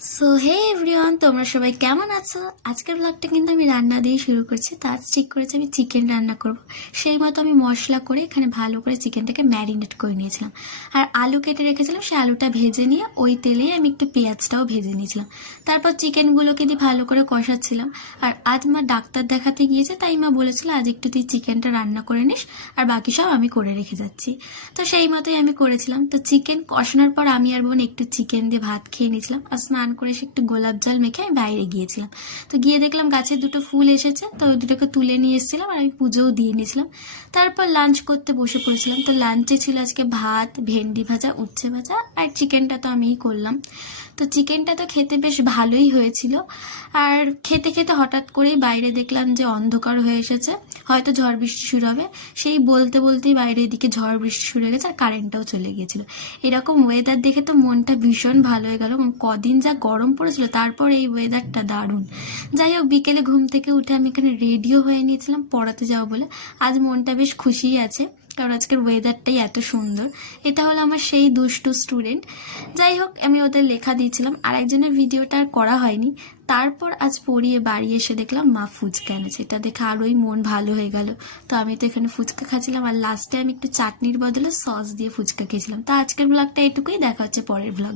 So hey everyone, তোমরা সবাই কেমন আছো? আজকের ব্লগটা কিন্তু আমি রান্না দিয়ে শুরু করছি। তো আজ ঠিক করেছি আমি চিকেন রান্না করব। সেই মতো আমি মশলা করে এখানে ভালো করে চিকেনটাকে ম্যারিনেট করে নিয়েছিলাম। আর আলু কেটে রেখেছিলাম, সেই আলুটা ভেজে নিয়ে ওই তেলেই আমি একটু পেঁয়াজটাও ভেজে নিয়েছিলাম। তারপর চিকেনগুলোকে দিয়ে ভালো করে কষাচ্ছিলাম। আর আজ মা ডাক্তার দেখাতে গিয়েছে, তাই মা বলেছিল আজ একটু তুই চিকেনটা রান্না করে নিস, আর বাকি সব আমি করে রেখে যাচ্ছি। তো সেই মতোই আমি করেছিলাম। তো চিকেন কষানোর পর আমি আর বোন একটু চিকেন দিয়ে ভাত খেয়ে নিয়েছিলাম। আর স্নান করে এসে একটু গোলাপ জল মেখে আমি বাইরে গিয়েছিলাম। তো গিয়ে দেখলাম গাছে দুটো ফুল এসেছে, তো ওই দুটোকে তুলে নিয়ে এসেছিলাম আর আমি পুজোও দিয়ে নিয়েছিলাম। তারপর লাঞ্চ করতে বসে পড়েছিলাম। তো লাঞ্চে ছিল আজকে ভাত, ভেন্ডি ভাজা, উচ্ছে ভাজা, আর চিকেনটা তো আমিই করলাম। তো চিকেনটা তো খেতে বেশ ভালোই হয়েছিল। আর খেতে খেতে হঠাৎ করেই বাইরে দেখলাম যে অন্ধকার হয়ে এসেছে, হয়তো ঝড় বৃষ্টি শুরু হবে। সেই বলতে বলতেই বাইরে এদিকে ঝড় বৃষ্টি শুরু হয়ে গেছে আর কারেন্টটাও চলে গিয়েছিল। এরকম ওয়েদার দেখে তো মনটা ভীষণ ভালো হয়ে গেল। কদিন যা গরম পড়েছিল, তারপর এই ওয়েদারটা দারুণ। যাই হোক, বিকেলে ঘুম থেকে উঠে আমি এখানে রেডিও হয়ে নিয়েছিলাম পড়াতে যাবো বলে। আজ মনটা বেশ খুশিই আছে, কারণ আজকের ওয়েদারটাই এত সুন্দর। এটা হলো আমার সেই দুষ্টু স্টুডেন্ট। যাই হোক, আমি ওদের লেখা দিয়েছিলাম, আর একজনের ভিডিওটা আর করা হয়নি। তারপর আজ পড়িয়ে বাড়ি এসে দেখলাম মা ফুচকা এনেছে, এটা দেখে আরোই মন ভালো হয়ে গেল। তো আমি তো এখানে ফুচকা খাচ্ছিলাম, আর লাস্টে আমি একটু চাটনির বদলে সস দিয়ে ফুচকা খেয়েছিলাম। তো আজকের ব্লগটা এটুকুই, দেখা হচ্ছে পরের ব্লগ।